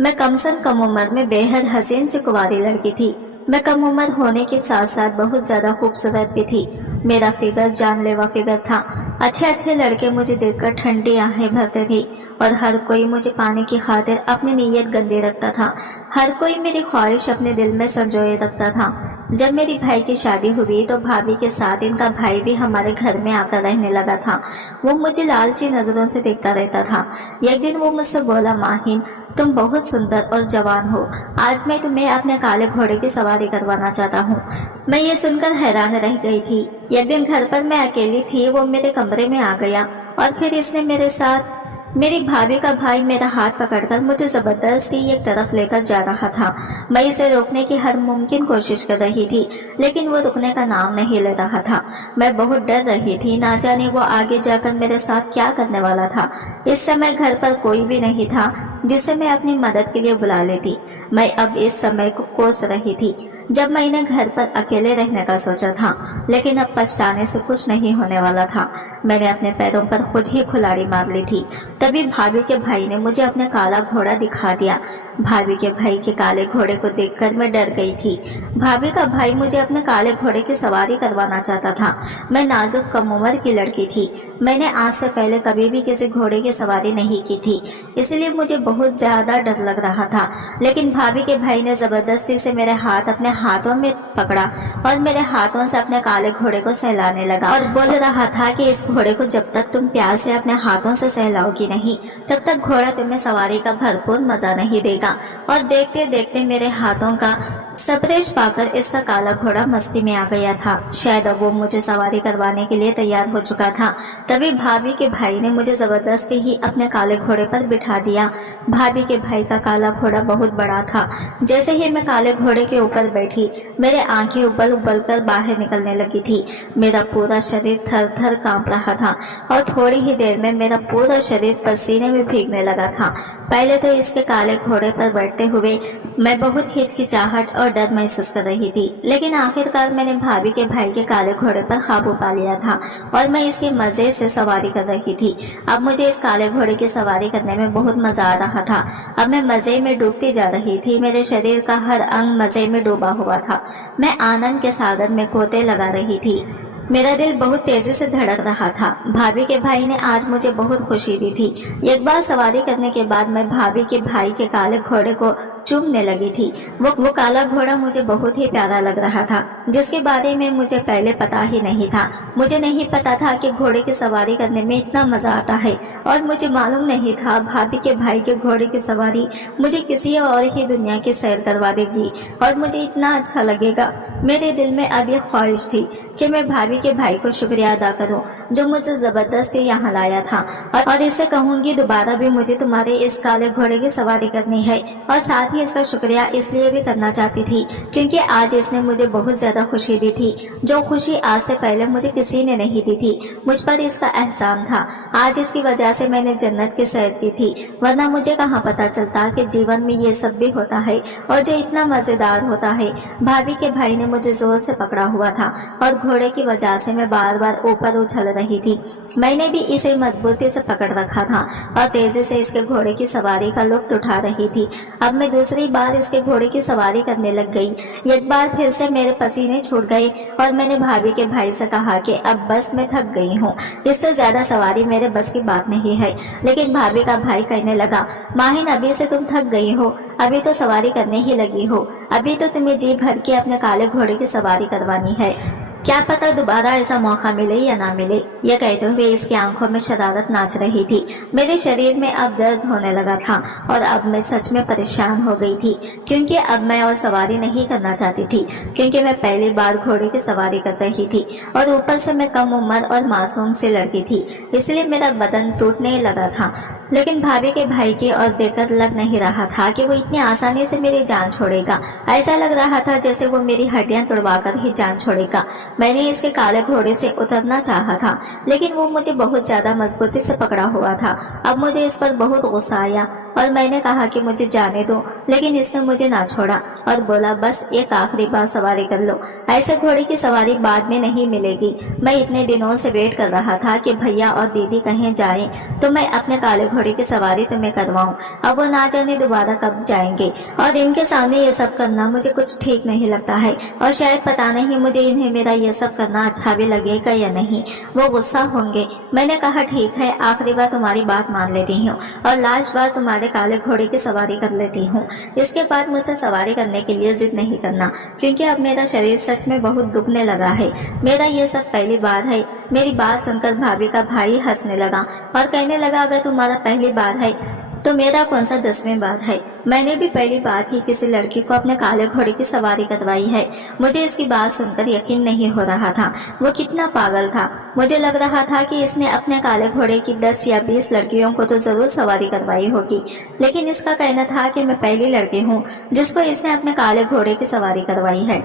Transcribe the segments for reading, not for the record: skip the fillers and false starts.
मैं कम से कम उम्र में बेहद हसीन सी कुंवारी लड़की थी। मैं कम उम्र होने के साथ साथ बहुत ज्यादा खूबसूरत भी थी। मेरा फिगर जानलेवा फिगर था। अच्छे अच्छे लड़के मुझे देखकर ठंडी आहें भरते थे और हर कोई मुझे पाने की खातिर अपनी नीयत गंदी रखता था। हर कोई मेरी ख्वाहिश अपने दिल में संजोए रखता था। जब मेरी भाई की शादी हुई तो भाभी के साथ इनका भाई भी हमारे घर में आकर रहने लगा था। वो मुझे लालची नजरों से देखता रहता था। एक दिन वो मुझसे बोला, माहिन तुम बहुत सुंदर और जवान हो, आज मैं तुम्हें अपने काले घोड़े की सवारी करवाना चाहता हूँ। मैं ये सुनकर हैरान रह गई थी। एक दिन घर पर मैं अकेली थी, वो मेरे कमरे में आ गया और फिर इसने मेरे साथ मेरी भाभी का भाई मेरा हाथ पकड़कर मुझे जबरदस्ती एक तरफ लेकर जा रहा था। मैं इसे रोकने की हर मुमकिन कोशिश कर रही थी, लेकिन वो रुकने का नाम नहीं ले रहा था। मैं बहुत डर रही थी, ना जाने वो आगे जाकर मेरे साथ क्या करने वाला था। इस समय घर पर कोई भी नहीं था जिसे मैं अपनी मदद के लिए बुला लेती। मैं अब इस समय को कोस रही थी जब मैंने घर पर अकेले रहने का सोचा था, लेकिन अब पछताने से कुछ नहीं होने वाला था। मैंने अपने पैरों पर खुद ही कुल्हाड़ी मार ली थी। तभी भाभी के भाई ने मुझे अपना काला घोड़ा दिखा दिया। भाभी के भाई के काले घोड़े को देखकर मैं डर गई थी। भाभी का भाई मुझे अपने काले घोड़े की सवारी करवाना चाहता था। मैं नाजुक कम उम्र की लड़की थी। मैंने आज से पहले कभी भी किसी घोड़े की सवारी नहीं की थी, इसलिए मुझे बहुत ज्यादा डर लग रहा था। लेकिन भाभी के भाई ने जबरदस्ती से मेरे हाथ अपने हाथों में पकड़ा और मेरे हाथों से अपने काले घोड़े को सहलाने लगा और बोल रहा था कि इस घोड़े को जब तक तुम प्यार से अपने हाथों से सहलाओगी नहीं, तब तक घोड़ा तुम्हें सवारी का भरपूर मजा नहीं देगा। और देखते देखते मेरे हाथों का सपरेश पाकर इसका काला घोड़ा मस्ती में आ गया था। शायद अब वो मुझे सवारी करवाने के लिए तैयार हो चुका था। तभी भाभी के भाई ने मुझे जबरदस्ती ही अपने काले घोड़े पर बिठा दिया। भाभी के भाई का काला घोड़ा बहुत बड़ा था। जैसे ही मैं काले घोड़े के ऊपर बैठी, मेरे आंखें उबल उबल कर बाहर निकलने लगी थी। मेरा पूरा शरीर थर थर कांप रहा था और थोड़ी ही देर में मेरा पूरा शरीर पसीने में भीगने लगा था। पहले तो इसके काले घोड़े पर बैठते हुए मैं बहुत हिचकिचाहट और डर महसूस कर रही थी, लेकिन आखिरकार मैंने भाभी के भाई के काले घोड़े पर काबू पा लिया था और मैं इसके मजे से सवारी कर रही थी। अब मुझे इस काले घोड़े की सवारी करने में बहुत मजा आ रहा था। अब मैं मजे में डूबती जा रही थी। मेरे शरीर का हर अंग मजे में डूबा हुआ था। मैं आनंद के सागर में गोते लगा रही थी। मेरा दिल बहुत तेजी से धड़क रहा था। भाभी के भाई ने आज मुझे बहुत खुशी दी थी। एक बार सवारी करने के बाद मैं भाभी के भाई के काले घोड़े को चूमने लगी थी। वो काला घोड़ा मुझे बहुत ही प्यारा लग रहा था, जिसके बारे में मुझे पहले पता ही नहीं था। मुझे नहीं पता था कि घोड़े की सवारी करने में इतना मजा आता है और मुझे मालूम नहीं था भाभी के भाई के घोड़े की सवारी मुझे किसी और ही दुनिया की सैर करवा देगी और मुझे इतना अच्छा लगेगा। मेरे दिल में अब यह ख्वाहिश थी कि मैं भाभी के भाई को शुक्रिया अदा करूं जो मुझे जबरदस्ती यहाँ लाया था और इससे कहूंगी दोबारा भी मुझे तुम्हारे इस काले घोड़े की सवारी करनी है। और साथ ही इसका शुक्रिया इसलिए भी करना चाहती थी क्योंकि आज इसने मुझे बहुत ज्यादा खुशी दी थी, जो खुशी आज से पहले मुझे किसी ने नहीं दी थी। मुझ पर इसका एहसान था। आज इसकी वजह से मैंने जन्नत की सैर की थी, वरना मुझे कहाँ पता चलता कि जीवन में ये सब भी होता है और जो इतना मजेदार होता है। भाभी के भाई ने मुझे जोर से पकड़ा हुआ था और घोड़े की वजह से मैं बार बार ऊपर उछल रही थी। मैंने भी इसे मजबूती से पकड़ रखा था और तेजी से इसके घोड़े की सवारी का लुत्फ उठा रही थी। अब मैं दूसरी बार इसके घोड़े की सवारी करने लग गई। एक बार फिर से मेरे पसीने छूट गए और मैंने भाभी के भाई से कहा कि अब बस मैं थक गई हूँ, इससे ज्यादा सवारी मेरे बस की बात नहीं है। लेकिन भाभी का भाई कहने लगा, माहिन अभी से तुम थक गई हो, अभी तो सवारी करने ही लगी हो, अभी तो तुम्हें जी भर के अपने काले घोड़े की सवारी करवानी है। क्या पता दोबारा ऐसा मौका मिले या ना मिले। यह कहते हुए इसकी आंखों में शरारत नाच रही थी। मेरे शरीर में अब दर्द होने लगा था और अब मैं सच में परेशान हो गई थी, क्योंकि अब मैं और सवारी नहीं करना चाहती थी, क्योंकि मैं पहली बार घोड़े की सवारी कर रही थी और ऊपर से मैं कम उम्र और मासूम सी लड़की थी, इसलिए मेरा बदन टूटने लगा था। लेकिन भाभी के भाई की ओर देखकर लग नहीं रहा था कि वो इतनी आसानी से मेरी जान छोड़ेगा। ऐसा लग रहा था जैसे वो मेरी हड्डियां तोड़वाकर ही जान छोड़ेगा। मैंने इसके काले घोड़े से उतरना चाहा था, लेकिन वो मुझे बहुत ज्यादा मजबूती से पकड़ा हुआ था। अब मुझे इस पर बहुत गुस्सा आया। और मैंने कहा कि मुझे जाने दो, लेकिन इसने मुझे ना छोड़ा और बोला बस एक आखिरी बार सवारी कर लो, ऐसे घोड़े की सवारी बाद में नहीं मिलेगी। मैं इतने दिनों से वेट कर रहा था कि भैया और दीदी कहीं जाएं तो मैं अपने काले घोड़े की सवारी तुम्हें करवाऊं। अब वो ना जाने दोबारा कब जाएंगे, और इनके सामने ये सब करना मुझे कुछ ठीक नहीं लगता है, और शायद पता नहीं मुझे इन्हें मेरा ये सब करना अच्छा भी लगेगा या नहीं, वो गुस्सा होंगे। मैंने कहा ठीक है, आखिरी बार तुम्हारी बात मान लेती हूँ और लास्ट बार तुम्हारे काले घोड़े की सवारी कर लेती हूँ। इसके बाद मुझसे सवारी करने के लिए जिद नहीं करना, क्योंकि अब मेरा शरीर सच में बहुत दुखने लगा है। मेरा ये सब पहली बार है। मेरी बात सुनकर भाभी का भाई हंसने लगा और कहने लगा अगर तुम्हारा पहली बार है तो मेरा कौन सा 10वीं बार है। मैंने भी पहली बार ही किसी लड़की को अपने काले घोड़े की सवारी करवाई है। मुझे इसकी बात सुनकर यकीन नहीं हो रहा था, वो कितना पागल था। मुझे लग रहा था कि इसने अपने काले घोड़े की 10 या 20 लड़कियों को तो जरूर सवारी करवाई होगी, लेकिन इसका कहना था कि मैं पहली लड़की हूँ जिसको इसने अपने काले घोड़े की सवारी करवाई है।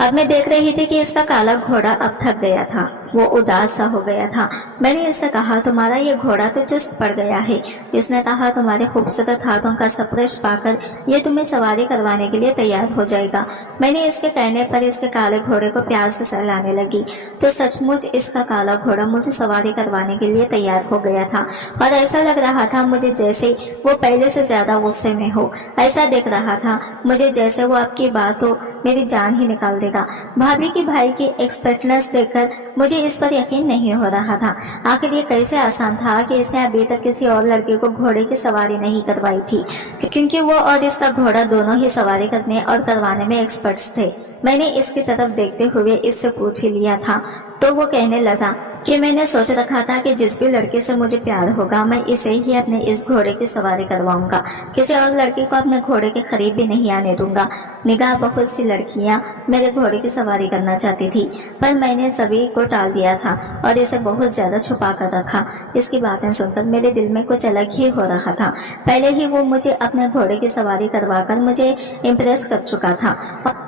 अब मैं देख रही थी कि इसका काला घोड़ा अब थक गया था, वो उदास सा हो गया था। मैंने इससे कहा तुम्हारा ये घोड़ा तो चुस्त पड़ गया है। इसने कहा तुम्हारे खूबसूरत हाथों का स्पर्श पाकर ये तुम्हें सवारी करवाने के लिए तैयार हो जाएगा। मैंने इसके कहने पर इसके काले घोड़े को प्यार से सहलाने लगी तो सचमुच इसका काला घोड़ा मुझे सवारी करवाने के लिए तैयार हो गया था, और ऐसा लग रहा था मुझे जैसे वो पहले से ज्यादा गुस्से में हो। ऐसा दिख रहा था मुझे जैसे वो अब की बात हो मेरी जान ही निकाल देगा। भाभी की भाई की एक्सपर्टनेस देखकर मुझे इस पर यकीन नहीं हो रहा था। आखिर ये कैसे आसान था कि इसने अभी तक किसी और लड़के को घोड़े की सवारी नहीं करवाई थी, क्योंकि वो और इसका घोड़ा दोनों ही सवारी करने और करवाने में एक्सपर्ट्स थे। मैंने इसकी तरफ देखते हुए इससे पूछ ही लिया था तो वो कहने लगा कि मैंने सोच रखा था कि जिस भी लड़के से मुझे प्यार होगा मैं इसे ही अपने इस घोड़े की सवारी करवाऊंगा, किसी और लड़की को अपने घोड़े के करीब भी नहीं आने दूंगा। निगाह बहुत सी लड़कियां मेरे घोड़े की सवारी करना चाहती थी, पर मैंने सभी को टाल दिया था और इसे बहुत ज्यादा छुपा कर रखा। इसकी बातें सुनकर मेरे दिल में कुछ अलग ही हो रहा था। पहले ही वो मुझे अपने घोड़े की सवारी करवाकर मुझे इम्प्रेस कर चुका था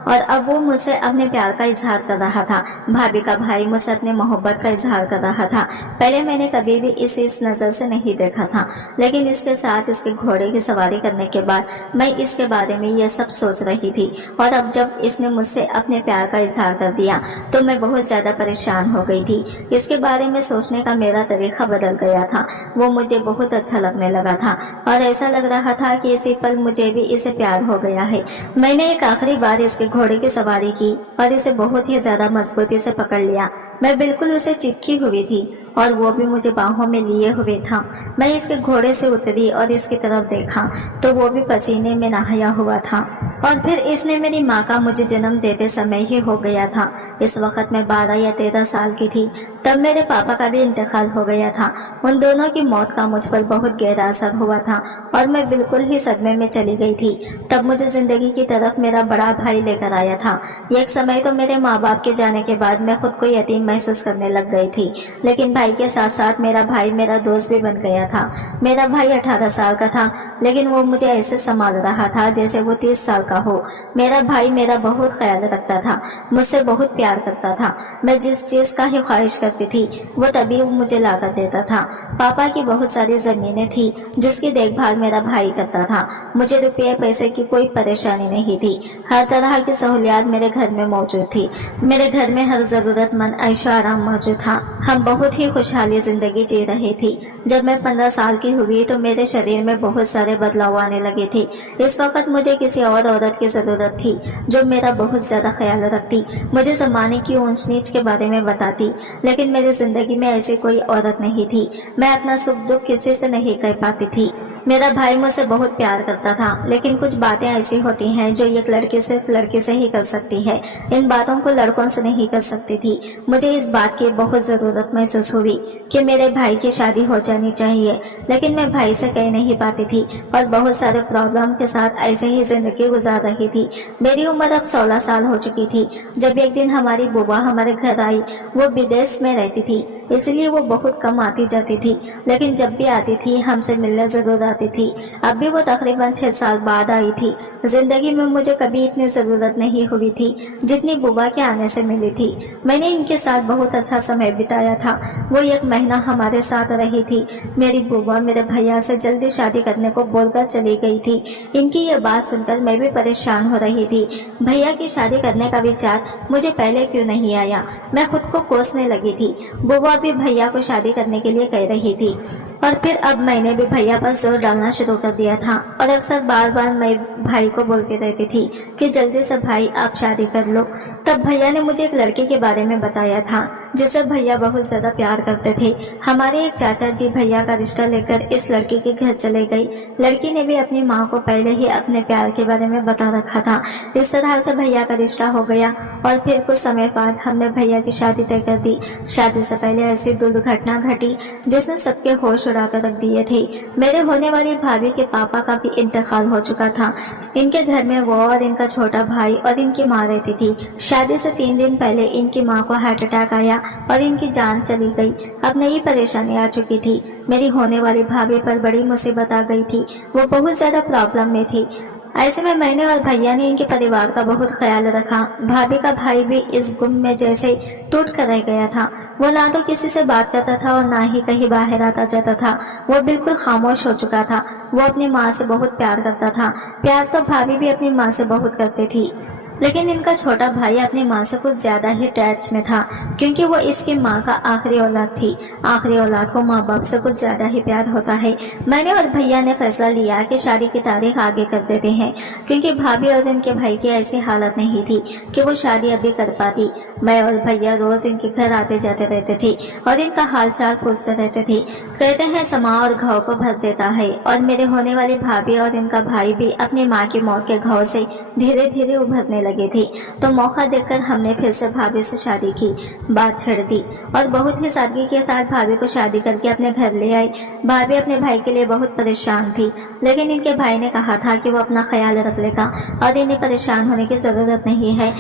और अब वो मुझसे अपने प्यार का इजहार कर रहा था। भाभी का भाई मुझसे अपने मोहब्बत का इजहार कर रहा था। पहले मैंने कभी भी इसे इस नजर से नहीं देखा था, लेकिन इसके साथ इसके घोड़े की सवारी करने के बाद मैं इसके बारे में यह सब सोच रही थी, और अब जब इसने मुझसे अपने प्यार का इजहार कर दिया तो मैं बहुत ज्यादा परेशान हो गई थी। इसके बारे में सोचने का मेरा तरीका बदल गया था। वो मुझे बहुत अच्छा लगने लगा था और ऐसा लग रहा था कि इसी पल मुझे भी इसे प्यार हो गया है। मैंने एक आखिरी बार इसके घोड़े की सवारी की और इसे बहुत ही ज्यादा मजबूती से पकड़ लिया। मैं बिल्कुल उसे चिपकी हुई थी और वो भी मुझे बाहों में लिए हुए था। मैं इसके घोड़े से उतरी और इसकी तरफ देखा तो वो भी पसीने में नहाया हुआ था, और फिर इसने मेरी माँ का मुझे जन्म देते समय ही हो गया था। इस वक्त मैं 12 या 13 साल की थी। तब मेरे पापा का भी इंतकाल हो गया था। उन दोनों की मौत का मुझ पर बहुत गहरा असर हुआ था और मैं बिल्कुल ही सदमे में चली गई थी। तब मुझे जिंदगी की तरफ मेरा बड़ा भाई लेकर आया था। एक समय तो मेरे माँ बाप के जाने के बाद मैं खुद को यतीम महसूस करने लग गई थी, लेकिन भाई के साथ साथ मेरा भाई मेरा दोस्त भी बन गया था। मेरा भाई 18 साल का था, लेकिन वो मुझे ऐसे संभाल रहा था जैसे वो 30 साल का हो। मेरा भाई मेरा बहुत ख्याल रखता था, मुझसे बहुत प्यार करता था। मैं जिस चीज का ही ख्वाहिश करती थी वो तभी वो मुझे ला कर देता था। पापा की बहुत सारी जमीनें थी जिसकी देखभाल मेरा भाई करता था। मुझे रुपये पैसे की कोई परेशानी नहीं थी। हर तरह की सहूलियात मेरे घर में मौजूद थी। मेरे घर में हर जरूरतमंद ऐशो आराम मौजूद था। हम बहुत ही खुशहाली जिंदगी जी रहे थे। जब मैं 15 साल की हुई तो मेरे शरीर में बहुत सारे बदलाव आने लगे थे। इस वक्त मुझे किसी और औरत की जरूरत थी जो मेरा बहुत ज्यादा ख्याल रखती, मुझे जमाने की ऊंच नीच के बारे में बताती, लेकिन मेरी जिंदगी में ऐसी कोई औरत नहीं थी। मैं अपना सुख दुख किसी से नहीं कह पाती थी। मेरा भाई मुझसे बहुत प्यार करता था, लेकिन कुछ बातें ऐसी होती हैं जो एक लड़की सिर्फ लड़के से ही कर सकती है। इन बातों को लड़कों से नहीं कर सकती थी। मुझे इस बात की बहुत जरूरत महसूस हुई कि मेरे भाई की शादी हो जानी चाहिए, लेकिन मैं भाई से कह नहीं पाती थी और बहुत सारे प्रॉब्लम के साथ ऐसे ही जिंदगी गुजार रही थी। मेरी उम्र अब 16 साल हो चुकी थी जब एक दिन हमारी बुआ हमारे घर आई। वो विदेश में रहती थी। इसलिए वो बहुत कम आती जाती थी, लेकिन जब भी आती थी हमसे मिलने जरूर आती थी। अब भी वो तकरीबन 6 साल बाद आई थी। जिंदगी में मुझे कभी इतनी जरूरत नहीं हुई थी जितनी बुआ के आने से मिली थी। मैंने इनके साथ बहुत अच्छा समय बिताया था। वो 1 महीना हमारे साथ रही थी। मेरी बुआ मेरे भैया से जल्दी शादी करने को बोलकर चली गई थी। इनकी ये बात सुनकर मैं भी परेशान हो रही थी। भैया की शादी करने का विचार मुझे पहले क्यों नहीं आया, मैं खुद को कोसने लगी थी। बुआ भी भैया को शादी करने के लिए कह रही थी और फिर अब मैंने भी भैया पर जोर डालना शुरू कर दिया था और अक्सर बार बार मैं भाई को बोलती रहती थी कि जल्दी से भाई आप शादी कर लो। तब भैया ने मुझे एक लड़के के बारे में बताया था जिसे भैया बहुत ज्यादा प्यार करते थे। हमारे एक चाचा जी भैया का रिश्ता लेकर इस लड़के के घर चले गई। लड़की ने भी अपनी माँ को पहले ही अपने प्यार के बारे में बता रखा था। इस तरह से भैया का रिश्ता हो गया और फिर कुछ समय बाद हमने भैया की शादी तय कर दी। शादी से पहले ऐसी दुर्घटना घटी जिसने सबके होश उड़ा कर रख दिए थे। मेरे होने वाली भाभी के पापा का भी इंतकाल हो चुका था। इनके घर में वो और इनका छोटा भाई और इनकी माँ रहती थी। शादी से 3 दिन पहले इनकी माँ को हार्ट अटैक आया और इनकी जान चली गई। अब नई परेशानी आ चुकी थी। मेरी होने वाली भाभी पर बड़ी मुसीबत आ गई थी। वो बहुत ज्यादा प्रॉब्लम में थी। ऐसे में मैंने और भैया ने इनके परिवार का बहुत ख्याल रखा। भाभी का भाई भी इस गुम में जैसे टूट कर रह गया था। वो ना तो किसी से बात करता था और ना ही कहीं बाहर आता जाता था। वो बिल्कुल खामोश हो चुका था। वो अपनी माँ से बहुत प्यार करता था। प्यार तो भाभी भी अपनी माँ से बहुत करती थी, लेकिन इनका छोटा भाई अपनी माँ से कुछ ज्यादा ही टैच में था क्योंकि वो इसकी माँ का आखिरी औलाद थी। आखिरी औलाद को माँ बाप से कुछ ज्यादा ही प्यार होता है। मैंने और भैया ने फैसला लिया कि शादी की तारीख आगे कर देते हैं क्योंकि भाभी और इनके भाई की ऐसी हालत नहीं थी कि वो शादी अभी कर पाती। मैं और भैया रोज इनके घर आते जाते रहते थे और इनका हाल चाल पूछते रहते थे। कहते हैं समा और घाव को भर देता है और मेरे होने वाली भाभी और इनका भाई भी अपनी माँ की मौत के घाव से धीरे धीरे उभरने लगे थे। तो मौका देखकर हमने फिर से भाभी से शादी की, बात छेड़ दी और बहुत ही सादगी के साथ भाभी को शादी करके अपने घर ले आई। भाभी अपने भाई के लिए बहुत परेशान थी, लेकिन इनके भाई ने कहा था कि वो अपना ख्याल रख लेगा और इन्हें परेशान होने की जरूरत नहीं है।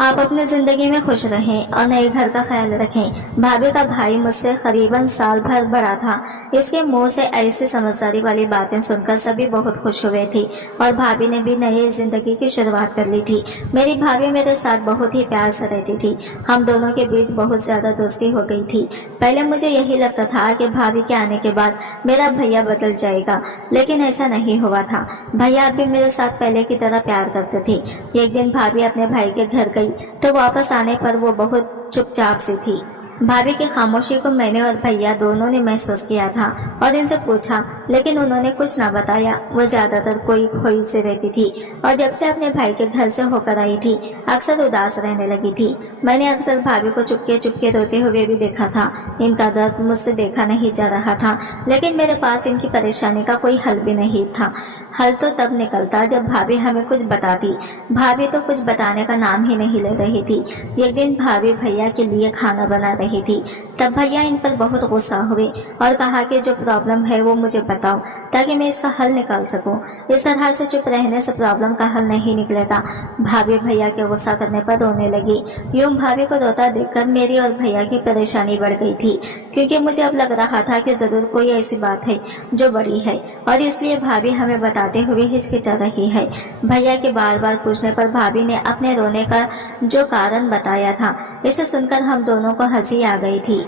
आप अपनी जिंदगी में खुश रहें और नए घर का ख्याल रखें। भाभी का भाई मुझसे करीबन साल भर बड़ा था। इसके मुंह से ऐसी समझदारी वाली बातें सुनकर सभी बहुत खुश हुए थे और भाभी ने भी नई जिंदगी की शुरुआत कर ली थी। मेरी भाभी मेरे साथ बहुत ही प्यार से रहती थी। हम दोनों के बीच बहुत ज्यादा दोस्ती हो गई थी। पहले मुझे यही लगता था कि भाभी के आने के बाद मेरा भैया बदल जाएगा, लेकिन ऐसा नहीं हुआ था। भैया भी मेरे साथ पहले की तरह प्यार करते थे। एक दिन भाभी अपने भाई के घर गई तो वापस आने पर वो बहुत चुपचाप सी थी। भाभी की खामोशी को मैंने और भैया दोनों ने महसूस किया था और इनसे पूछा, लेकिन उन्होंने कुछ ना बताया। वो ज्यादातर कोई खोई से रहती थी और जब से अपने भाई के घर से होकर आई थी अक्सर उदास रहने लगी थी। मैंने अक्सर भाभी को चुपके चुपके रोते हुए भी देखा था। इनका दर्द मुझसे देखा नहीं जा रहा था, लेकिन मेरे पास इनकी परेशानी का कोई हल भी नहीं था। हल तो तब निकलता जब भाभी हमें कुछ बताती। भाभी तो कुछ बताने का नाम ही नहीं ले रही थी। एक दिन भाभी भैया के लिए खाना बना रही थी, तब भैया इन पर बहुत गुस्सा हुए और कहा कि जो प्रॉब्लम है वो मुझे बताओ ताकि मैं इसका हल निकाल सकूं। इस तरह से चुप रहने से प्रॉब्लम का हल नहीं निकलेगा। भाभी भैया के गुस्सा करने पर रोने लगी। यूं भाभी को रोता देखकर मेरी और भैया की परेशानी बढ़ गई थी, क्योंकि मुझे अब लग रहा था कि जरूर कोई ऐसी बात है जो बड़ी है और इसलिए भाभी हमें बताते हुए हिचकिचा रही है। भैया के बार बार पूछने पर भाभी ने अपने रोने का जो कारण बताया था, इसे सुनकर हम दोनों को हंसी आ गई थी।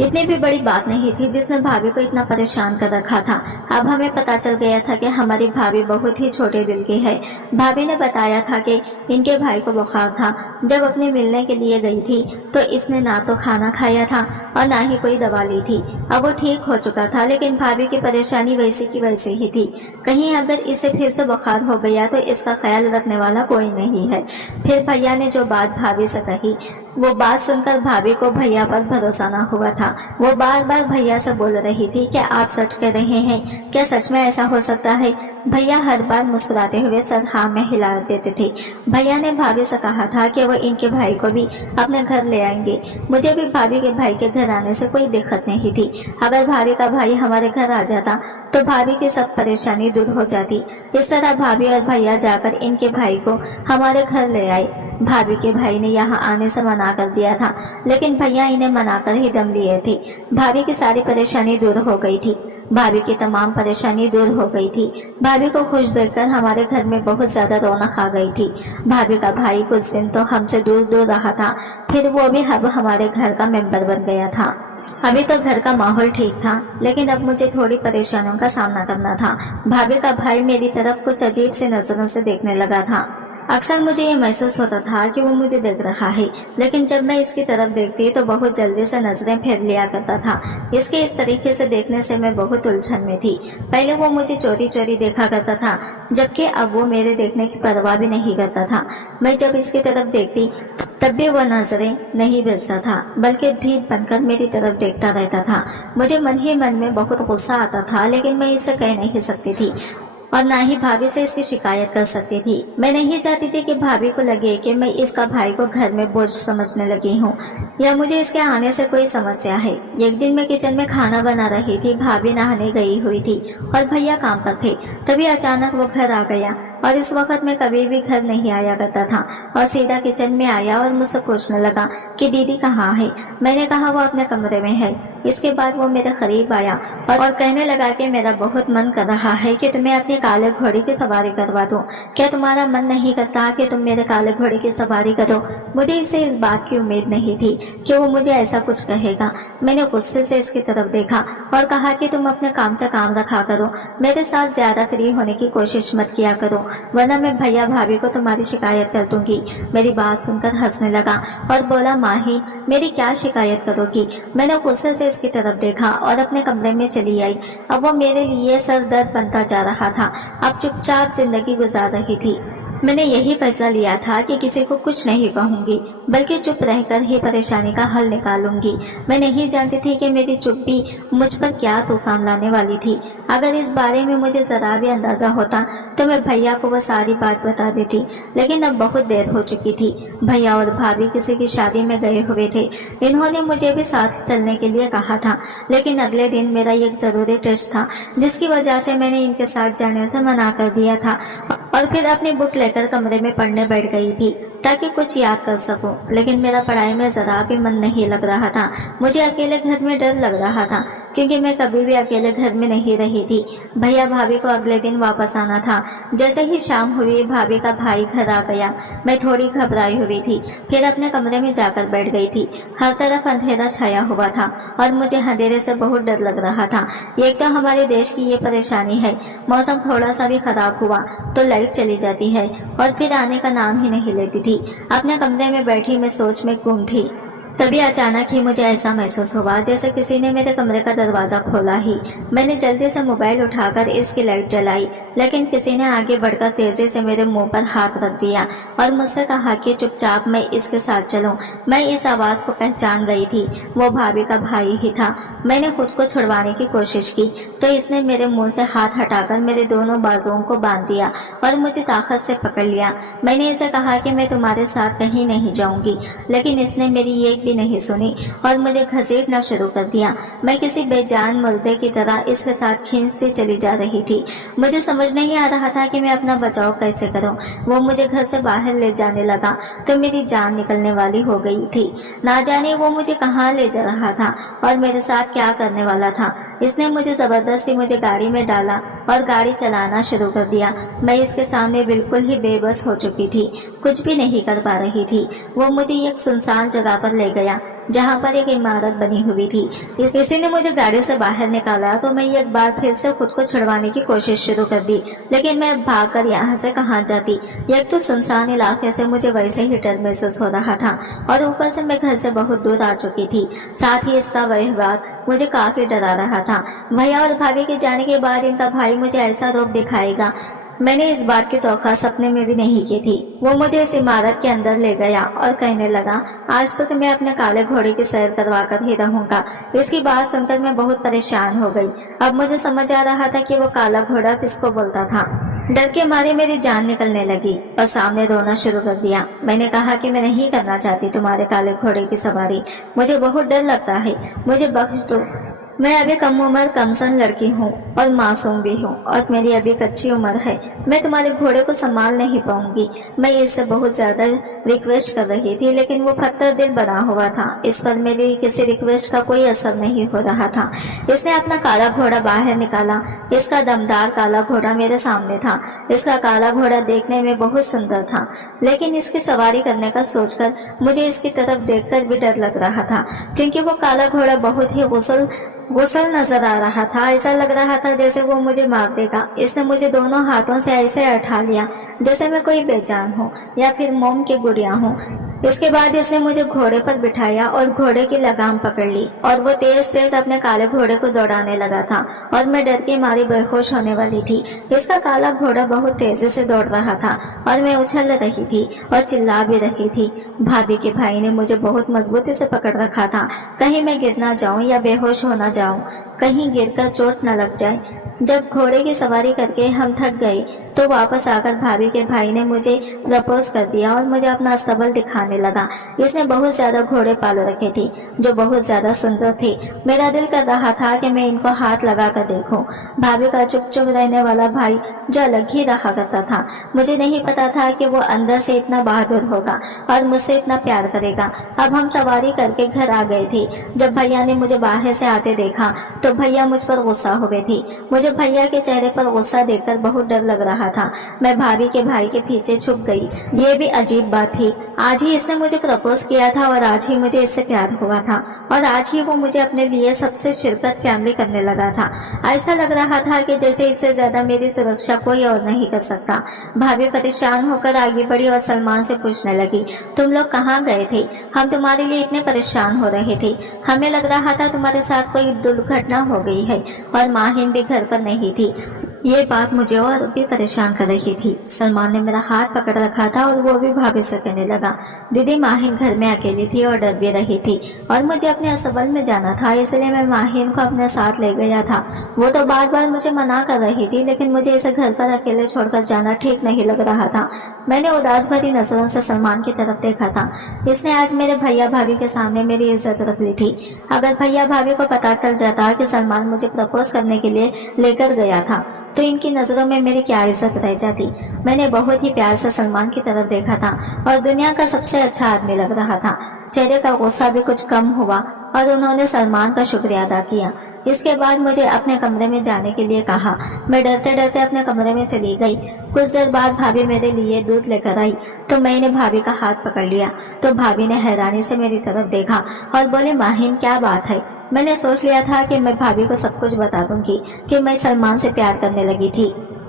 इतनी भी बड़ी बात नहीं थी जिसने भाभी को इतना परेशान कर रखा था। अब हमें पता चल गया था कि हमारी भाभी बहुत ही छोटे दिल की है। भाभी ने बताया था कि इनके भाई को बुखार था। जब अपने मिलने के लिए गई थी तो इसने ना तो खाना खाया था और ना ही कोई दवा ली थी। अब वो ठीक हो चुका था, लेकिन भाभी की परेशानी वैसी की वैसी ही थी। कहीं अगर इसे फिर से बुखार हो गया तो इसका ख्याल रखने वाला कोई नहीं है। फिर भैया ने जो बात भाभी से कही, वो बात सुनकर भाभी को भैया पर भरोसा न हुआ था। वो बार बार भैया से बोल रही थी, क्या आप सच कह रहे हैं? क्या सच में ऐसा हो सकता है? भैया हर बार मुस्कुराते हुए सर हाँ में हिला देते थे। भैया ने भाभी से कहा था कि वो इनके भाई को भी अपने घर ले आएंगे। मुझे भी भाभी के भाई के घर आने से कोई दिक्कत नहीं थी। अगर भाभी का भाई हमारे घर आ जाता तो भाभी की सब परेशानी दूर हो जाती। इस तरह भाभी और भैया जाकर इनके भाई को हमारे घर ले आए। भाभी के भाई ने यहाँ आने से मना कर दिया था, लेकिन भैया इन्हें मनाकर ही दम लिए थे। भाभी की सारी परेशानी दूर हो गई थी। भाभी की तमाम परेशानी दूर हो गई थी। भाभी को खुश देखकर हमारे घर में बहुत ज्यादा रौनक आ गई थी। भाभी का भाई कुछ दिन तो हमसे दूर दूर रहा था, फिर वो भी अब हमारे घर का मेंबर बन गया था। अभी तो घर का माहौल ठीक था, लेकिन अब मुझे थोड़ी परेशानियों का सामना करना था। भाभी का भाई मेरी तरफ कुछ अजीब सी नजरों से देखने लगा था। अक्सर मुझे ये महसूस होता था कि वो मुझे देख रहा है, लेकिन जब मैं इसकी तरफ देखती तो बहुत जल्दी से नजरें फेर लिया करता था। इसके इस तरीके से देखने से मैं बहुत उलझन में थी। पहले वो मुझे चोरी चोरी देखा करता था, जबकि अब वो मेरे देखने की परवाह भी नहीं करता था। मैं जब इसकी तरफ देखती तब भी वह नजरें नहीं भेजता था, बल्कि ढीठ बनकर मेरी तरफ देखता रहता था। मुझे मन ही मन में बहुत गुस्सा आता था, लेकिन मैं इससे कह नहीं सकती थी और ना ही भाभी से इसकी शिकायत कर सकती थी। मैं नहीं चाहती थी कि भाभी को लगे कि मैं इसका भाई को घर में बोझ समझने लगी हूँ या मुझे इसके आने से कोई समस्या है। एक दिन मैं किचन में खाना बना रही थी, भाभी नहाने गई हुई थी और भैया काम पर थे। तभी अचानक वो घर आ गया और इस वक्त मैं कभी भी घर नहीं आया करता था और सीधा किचन में आया और मुझसे पूछने लगा कि दीदी कहाँ है। मैंने कहा वो अपने कमरे में है। इसके बाद वो मेरे करीब आया और कहने लगा कि मेरा बहुत मन कर रहा है कि तुम्हें अपनी काले घोड़े की सवारी करवा दूं। क्या तुम्हारा मन नहीं करता कि तुम मेरे काले घोड़े की सवारी करो? मुझे इससे इस बात की उम्मीद नहीं थी कि वो मुझे ऐसा कुछ कहेगा। मैंने गुस्से से इसकी तरफ देखा और कहा कि तुम अपने काम से काम रखा करो, मेरे साथ ज्यादा फ्री होने की कोशिश मत किया करो, वरना मैं भैया भाभी को तुम्हारी शिकायत कर दूंगी। मेरी बात सुनकर हंसने लगा और बोला, माही मेरी क्या शिकायत करोगी? मैंने गुस्से से इसकी तरफ देखा और अपने कमरे में चली आई। अब वो मेरे लिए सर दर्द बनता जा रहा था। अब चुपचाप जिंदगी गुजार रही थी। मैंने यही फैसला लिया था कि किसी को कुछ नहीं कहूंगी, बल्कि चुप रहकर ही परेशानी का हल निकालूंगी। मैं नहीं जानती थी कि मेरी चुप्पी मुझ पर क्या तूफान लाने वाली थी। अगर इस बारे में मुझे जरा भी अंदाजा होता तो मैं भैया को वो सारी बात बता देती, लेकिन अब बहुत देर हो चुकी थी। भैया और भाभी किसी की शादी में गए हुए थे। इन्होंने मुझे भी साथ चलने के लिए कहा था, लेकिन अगले दिन मेरा एक जरूरी टेस्ट था, जिसकी वजह से मैंने इनके साथ जाने से मना कर दिया था और फिर अपनी बुक लेकर कमरे में पढ़ने बैठ गई थी ताकि कुछ याद कर सकूं। लेकिन मेरा पढ़ाई में जरा भी मन नहीं लग रहा था। मुझे अकेले घर में डर लग रहा था, क्योंकि मैं कभी भी अकेले घर में नहीं रही थी। भैया भाभी को अगले दिन वापस आना था। जैसे ही शाम हुई भाभी का भाई घर आ गया। मैं थोड़ी घबराई हुई थी, फिर अपने कमरे में जाकर बैठ गई थी। हर तरफ अंधेरा छाया हुआ था और मुझे अंधेरे से बहुत डर लग रहा था। एक तो हमारे देश की ये परेशानी है, मौसम थोड़ा सा भी खराब हुआ तो लाइट चली जाती है और फिर आने का नाम ही नहीं लेती थी। अपने कमरे में बैठी मैं सोच में गुम थी। तभी अचानक ही मुझे ऐसा महसूस हुआ जैसे किसी ने मेरे कमरे का दरवाजा खोला ही। मैंने जल्दी से मोबाइल उठाकर इसकी लाइट जलाई, लेकिन किसी ने आगे बढ़कर तेजी से मेरे मुंह पर हाथ रख दिया और मुझसे कहा कि चुपचाप मैं इसके साथ चलूं। मैं इस आवाज को पहचान गई थी, वो भाभी का भाई ही था। मैंने खुद को छुड़वाने की कोशिश की तो इसने मेरे मुंह से हाथ हटाकर मेरे दोनों बाजुओं को बांध दिया और मुझे ताकत से पकड़ लिया। मैंने इसे कहा कि मैं तुम्हारे साथ कहीं नहीं जाऊंगी, लेकिन इसने मेरी एक भी नहीं सुनी और मुझे घसीटना शुरू कर दिया। मैं किसी बेजान मुर्दे की तरह इसके साथ खींचती चली जा रही थी। मुझे समझ नहीं आ रहा था कि मैं अपना बचाव कैसे करूं। वो मुझे घर से बाहर ले जाने लगा तो मेरी जान निकलने वाली हो गई थी। ना जाने वो मुझे कहाँ ले जा रहा था और मेरे साथ क्या करने वाला था। इसने मुझे जबरदस्ती मुझे गाड़ी में डाला और गाड़ी चलाना शुरू कर दिया। मैं इसके सामने बिल्कुल ही बेबस हो चुकी थी, कुछ भी नहीं कर पा रही थी। वो मुझे एक सुनसान जगह पर ले गया जहाँ पर एक इमारत बनी हुई थी। किसी ने मुझे गाड़ी से बाहर निकाला तो मैं एक बार फिर से खुद को छुड़वाने की कोशिश शुरू कर दी, लेकिन मैं भागकर यहाँ से कहाँ जाती। एक तो सुनसान इलाके से मुझे वैसे ही डर महसूस हो रहा था और ऊपर से मैं घर से बहुत दूर आ चुकी थी। साथ ही इसका व्यवहार मुझे काफी डरा रहा था। भैया और भाभी के जाने के बाद इनका भाई मुझे ऐसा रोक दिखाएगा, मैंने इस बात की तौखा सपने में भी नहीं की थी। वो मुझे इस इमारत के अंदर ले गया और कहने लगा, आज तो मैं अपने काले घोड़े की सैर करवा कर ही रहूंगा। इसकी बात सुनकर मैं बहुत परेशान हो गई। अब मुझे समझ आ रहा था कि वो काला घोड़ा किसको बोलता था। डर के मारे मेरी जान निकलने लगी और सामने रोना शुरू कर दिया। मैंने कहा कि मैं नहीं करना चाहती तुम्हारे काले घोड़े की सवारी, मुझे बहुत डर लगता है, मुझे बख्श दो। मैं अभी कम उम्र कमसन लड़की हूँ और मासूम भी हूँ और मेरी अभी कच्ची उम्र है। मैं तुम्हारे घोड़े को संभाल नहीं पाऊंगी। मैं इससे बहुत ज्यादा रिक्वेस्ट कर रही थी, लेकिन वो पत्थर दिल बना हुआ था। इस पर मेरी किसी रिक्वेस्ट का कोई असर नहीं हो रहा था। इसने अपना काला घोड़ा बाहर निकाला। इसका दमदार काला घोड़ा मेरे सामने था। इसका काला घोड़ा देखने में बहुत सुंदर था, लेकिन इसकी सवारी करने का सोचकर मुझे इसकी तरफ देखकर भी डर लग रहा था, क्योंकि वो काला घोड़ा बहुत ही गुसल नजर आ रहा था। ऐसा लग रहा था जैसे वो मुझे मार देगा। इसने मुझे दोनों हाथों से ऐसे उठा लिया जैसे मैं कोई बेजान हूँ या फिर मोम की गुड़िया हूँ। इसके बाद इसने मुझे घोड़े पर बिठाया और घोड़े की लगाम पकड़ ली और वो तेज तेज अपने काले घोड़े को दौड़ाने लगा था और मैं डर के मारी बेहोश होने वाली थी। इसका काला घोड़ा बहुत तेजी से दौड़ रहा था और मैं उछल रही थी और चिल्ला भी रही थी। भाभी के भाई ने मुझे बहुत मजबूती से पकड़ रखा था, कहीं मैं गिर ना जाऊं या बेहोश हो ना जाऊं, कहीं गिरकर चोट न लग जाए। जब घोड़े की सवारी करके हम थक गए तो वापस आकर भाभी के भाई ने मुझे प्रपोज कर दिया और मुझे अपना अस्तबल दिखाने लगा। इसने बहुत ज्यादा घोड़े पाल रखे थे जो बहुत ज्यादा सुंदर थे। मेरा दिल कर रहा था कि मैं इनको हाथ लगा कर देखूं। भाभी का चुप चुप रहने वाला भाई जो अलग ही रहा करता था, मुझे नहीं पता था कि वो अंदर से इतना बहादुर होगा और मुझसे इतना प्यार करेगा। अब हम सवारी करके घर आ गए थे। जब भैया ने मुझे बाहर से आते देखा तो भैया मुझ पर गुस्सा हो गए थे। मुझे भैया के चेहरे पर गुस्सा देखकर बहुत डर लग रहा था। मैं भाभी के भाई के पीछे छुप गई। ये भी अजीब बात थी, आज ही इसने मुझे प्रपोज किया था और आज ही मुझे इससे प्यार हुआ था और आज ही वो मुझे अपने लिए सबसे शिरकत फैमिली करने लगा था। ऐसा लग रहा था कि जैसे इससे ज्यादा मेरी सुरक्षा कोई और नहीं कर सकता। भाभी परेशान होकर आगे बढ़ी और सलमान से पूछने लगी, तुम लोग कहाँ गए थे? हम तुम्हारे लिए इतने परेशान हो रहे थे। हमें लग रहा था तुम्हारे साथ कोई दुर्घटना हो गई है और माहिन भी घर पर नहीं थी। ये बात मुझे और भी परेशान कर रही थी। सलमान ने मेरा हाथ पकड़ रखा था और वो भी भाभी से कहने लगा, दीदी माहिन घर में अकेली थी और डर भी रही थी और मुझे अपने अस्तबल में जाना था, इसलिए मैं माहिन को अपने साथ ले गया था। वो तो बार बार मुझे मना कर रही थी, लेकिन मुझे इसे घर पर अकेले छोड़कर जाना ठीक नहीं लग रहा था। मैंने उदास भरी नजरों से सलमान की तरफ देखा था। इसने आज मेरे भैया भाभी के सामने मेरी इज्जत रख ली थी। अगर भैया भाभी को पता चल जाता कि सलमान मुझे प्रपोज करने के लिए लेकर गया था तो इनकी नजरों में मेरी क्या इज्जत रह जाती। मैंने बहुत ही प्यार से सलमान की तरफ देखा था और दुनिया का सबसे अच्छा आदमी लग रहा था। चेहरे का गुस्सा भी कुछ कम हुआ और उन्होंने सलमान का शुक्रिया अदा किया। इसके बाद मुझे अपने कमरे में जाने के लिए कहा। मैं डरते डरते अपने कमरे में चली गई। कुछ देर बाद भाभी मेरे लिए दूध लेकर आई तो मैंने भाभी का हाथ पकड़ लिया तो भाभी ने हैरानी से मेरी तरफ देखा और बोले, माहिन क्या बात है? मैंने सोच लिया था कि मैं भाभी को सब कुछ बता दूंगी कि मैं सलमान से प्यार करने लगी थी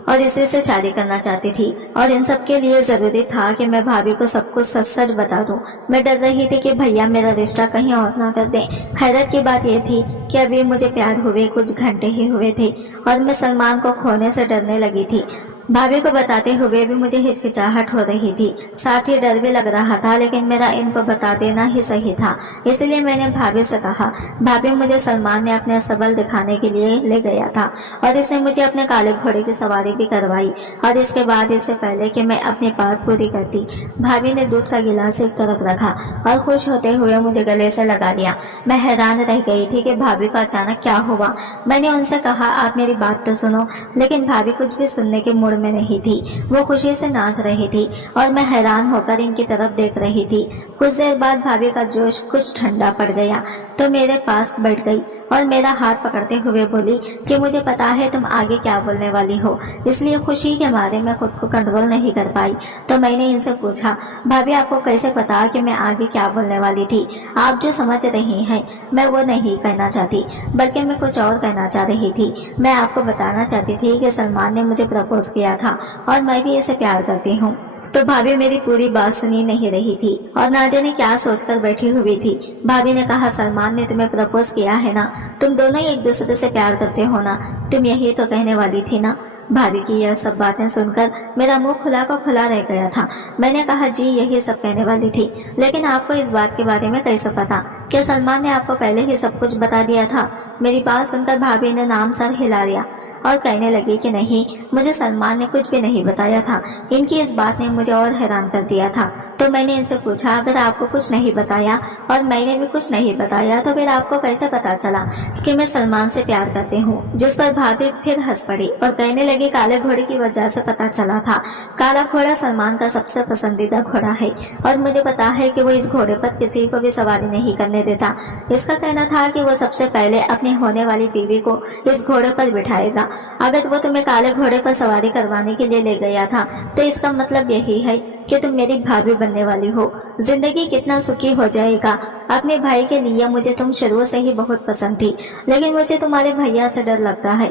और इसी से शादी करना चाहती थी और इन सब के लिए जरूरी था कि मैं भाभी को सब कुछ सच सच बता दूं। मैं डर रही थी कि भैया मेरा रिश्ता कहीं और ना कर दें। हैरत की बात यह थी कि अभी मुझे प्यार हुए कुछ घंटे ही हुए थे और मैं सलमान को खोने से डरने लगी थी। भाभी को बताते हुए भी मुझे हिचकिचाहट हो रही थी, साथ ही डर भी लग रहा था, लेकिन मेरा इनको बता देना ही सही था। इसलिए मैंने भाभी से कहा, भाभी मुझे सलमान ने अपने सबल दिखाने के लिए ले गया था और इसने मुझे अपने काले घोड़े की सवारी भी करवाई और इसके बाद इससे पहले कि मैं अपनी बात पूरी करती, भाभी ने दूध का गिलास एक तरफ रखा और खुश होते हुए मुझे गले से लगा लिया। मैं हैरान रह गई थी कि भाभी को अचानक क्या हुआ। मैंने उनसे कहा, आप मेरी बात तो सुनो, लेकिन भाभी कुछ भी सुनने के मूड में नहीं थी। वो खुशी से नाच रही थी और मैं हैरान होकर इनकी तरफ देख रही थी। कुछ देर बाद भाभी का जोश कुछ ठंडा पड़ गया तो मेरे पास बैठ गई और मेरा हाथ पकड़ते हुए बोली कि मुझे पता है तुम आगे क्या बोलने वाली हो। इसलिए खुशी के मारे मैं खुद को कंट्रोल नहीं कर पाई तो मैंने इनसे पूछा, भाभी आपको कैसे पता कि मैं आगे क्या बोलने वाली थी? आप जो समझ रही हैं मैं वो नहीं कहना चाहती, बल्कि मैं कुछ और कहना चाह रही थी। मैं आपको बताना चाहती थी कि सलमान ने मुझे प्रपोज किया था और मैं भी इसे प्यार करती हूँ। तो भाभी मेरी पूरी बात सुनी नहीं रही थी और ना जाने क्या सोचकर बैठी हुई थी। भाभी ने कहा, सलमान ने तुम्हें प्रपोज किया है ना? तुम दोनों ही एक दूसरे से प्यार करते हो ना? तुम यही तो कहने वाली थी ना? भाभी की यह सब बातें सुनकर मेरा मुंह खुला का खुला रह गया था। मैंने कहा, जी यही सब कहने वाली थी, लेकिन आपको इस बात के बारे में कैसे पता? क्या सलमान ने आपको पहले ही सब कुछ बता दिया था? मेरी बात सुनकर भाभी ने नाम सर हिला लिया और कहने लगी कि नहीं, मुझे सलमान ने कुछ भी नहीं बताया था। इनकी इस बात ने मुझे और हैरान कर दिया था। तो मैंने इनसे पूछा, अगर आपको कुछ नहीं बताया और मैंने भी कुछ नहीं बताया तो फिर आपको कैसे पता चला कि मैं सलमान से प्यार करती हूँ? जिस पर भाभी फिर हंस पड़ी और कहने लगी, काले घोड़े की वजह से पता चला था। काला घोड़ा सलमान का सबसे पसंदीदा घोड़ा है और मुझे पता है कि वो इस घोड़े पर किसी को भी सवारी नहीं करने देता। इसका कहना था कि वो सबसे पहले अपनी होने वाली बीवी को इस घोड़े पर बिठाएगा। अगर वो तुम्हें काले घोड़े पर सवारी करवाने के लिए ले गया था तो इसका मतलब यही है कि तुम मेरी भाभी बनने वाली हो। जिंदगी कितना सुखी हो जाएगा। अपने भाई के लिए मुझे तुम शुरू से ही बहुत पसंद थी, लेकिन मुझे तुम्हारे भैया से डर लगता है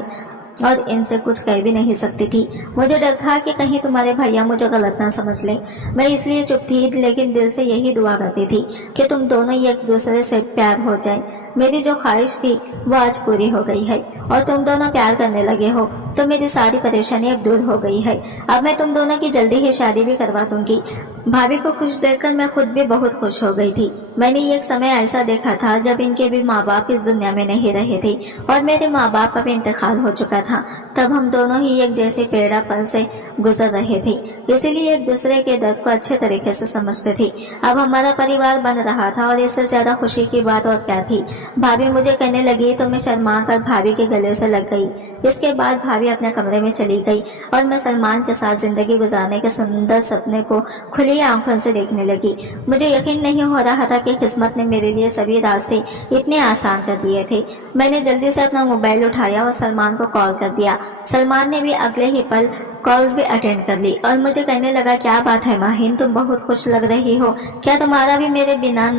और इनसे कुछ कह भी नहीं सकती थी। मुझे डर था कि कहीं तुम्हारे भैया मुझे गलत ना समझ लें। मैं इसलिए चुप थी, लेकिन दिल से यही दुआ करती थी कि तुम दोनों एक दूसरे से प्यार हो जाए। मेरी जो ख्वाहिश थी वो आज पूरी हो गई है और तुम दोनों प्यार करने लगे हो तो मेरी सारी परेशानी अब दूर हो गई है। अब मैं तुम दोनों की जल्दी ही शादी भी करवा दूंगी। भाभी को खुश देखकर मैं खुद भी बहुत खुश हो गई थी। मैंने एक समय ऐसा देखा था जब इनके भी माँ बाप इस दुनिया में नहीं रहे थे और मेरे माँ बाप का भी इंतकाल हो चुका था। तब हम दोनों ही एक जैसे पेड़ा पल से गुजर रहे थे, इसीलिए एक दूसरे के दर्द को अच्छे तरीके से समझते थे। अब हमारा परिवार बन रहा था और इससे ज्यादा खुशी की बात और क्या थी। भाभी मुझे कहने लगी तो मैं शर्मा कर भाभी के गले से लग गई। इसके बाद भाभी अपने कमरे में चली गई और मैं सलमान के साथ जिंदगी गुजारने के सुंदर सपने को खुली आंखों से देखने लगी। मुझे यकीन नहीं हो रहा था कि किस्मत ने मेरे लिए सभी रास्ते इतने आसान कर दिए थे। मैंने जल्दी से अपना मोबाइल उठाया और सलमान को कॉल कर दिया। सलमान ने भी अगले ही पल कॉल्स भी अटेंड कर ली और मुझे कहने लगा, क्या बात है माहिन, तुम बहुत खुश लग रही हो। क्या तुम्हारा भी मेरे बिना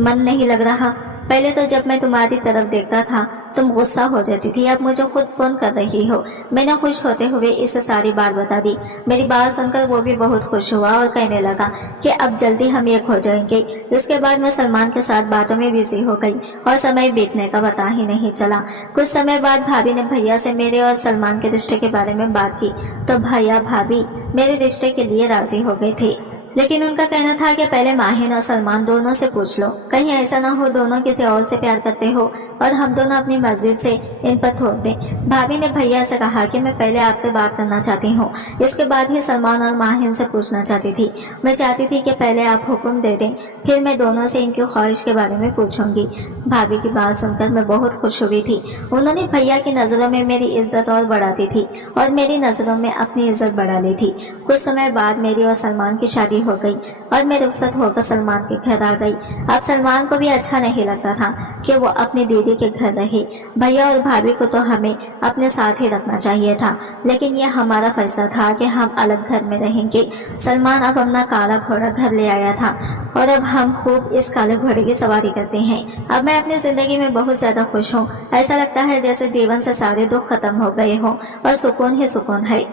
मन नहीं लग रहा? पहले तो जब मैं तुम्हारी तरफ देखता था तुम गुस्सा हो जाती थी, अब मुझे खुद फोन कर रही हो। मैंने खुश होते हुए इसे सारी बात बता दी। मेरी बात सुनकर वो भी बहुत खुश हुआ और कहने लगा कि अब जल्दी हम एक हो जाएंगे। इसके बाद मैं सलमान के साथ बातों में बिजी हो गई और समय बीतने का पता ही नहीं चला। कुछ समय बाद भाभी ने भैया से मेरे और सलमान के रिश्ते के बारे में बात की तो भैया भाभी मेरे रिश्ते के लिए राजी हो गए थे, लेकिन उनका कहना था कि पहले माहिन और सलमान दोनों से पूछ लो, कहीं ऐसा ना हो दोनों किसी और से प्यार करते हो और हम दोनों अपनी मर्जी से इन पर थोप दें। भाभी ने भैया से कहा कि मैं पहले आपसे बात करना चाहती हूँ, इसके बाद ही सलमान और माहिन से पूछना चाहती थी। मैं चाहती थी कि पहले आप हुक्म दे दें, फिर मैं दोनों से इनकी ख्वाहिश के बारे में पूछूंगी। भाभी की बात सुनकर मैं बहुत खुश हुई थी। उन्होंने भैया की नजरों में मेरी इज्जत और बढ़ाती थी और मेरी नजरों में अपनी इज्जत बढ़ा ली थी। कुछ समय बाद मेरी और सलमान की शादी हो गई और मैं रुखसत होकर सलमान के घर आ गई। अब सलमान को भी अच्छा नहीं लगता था कि वो अपनी दीदी के घर रहे। भैया और भाभी को तो हमें अपने साथ ही रखना चाहिए था, लेकिन यह हमारा फैसला था कि हम अलग घर में रहेंगे। सलमान अब अपना काला घोड़ा घर ले आया था और अब हम खूब इस काले घोड़े की सवारी करते हैं। अब मैं अपनी जिंदगी में बहुत ज्यादा खुश हूँ। ऐसा लगता है जैसे जीवन से सारे दुख खत्म हो गए हों और सुकून ही सुकून है।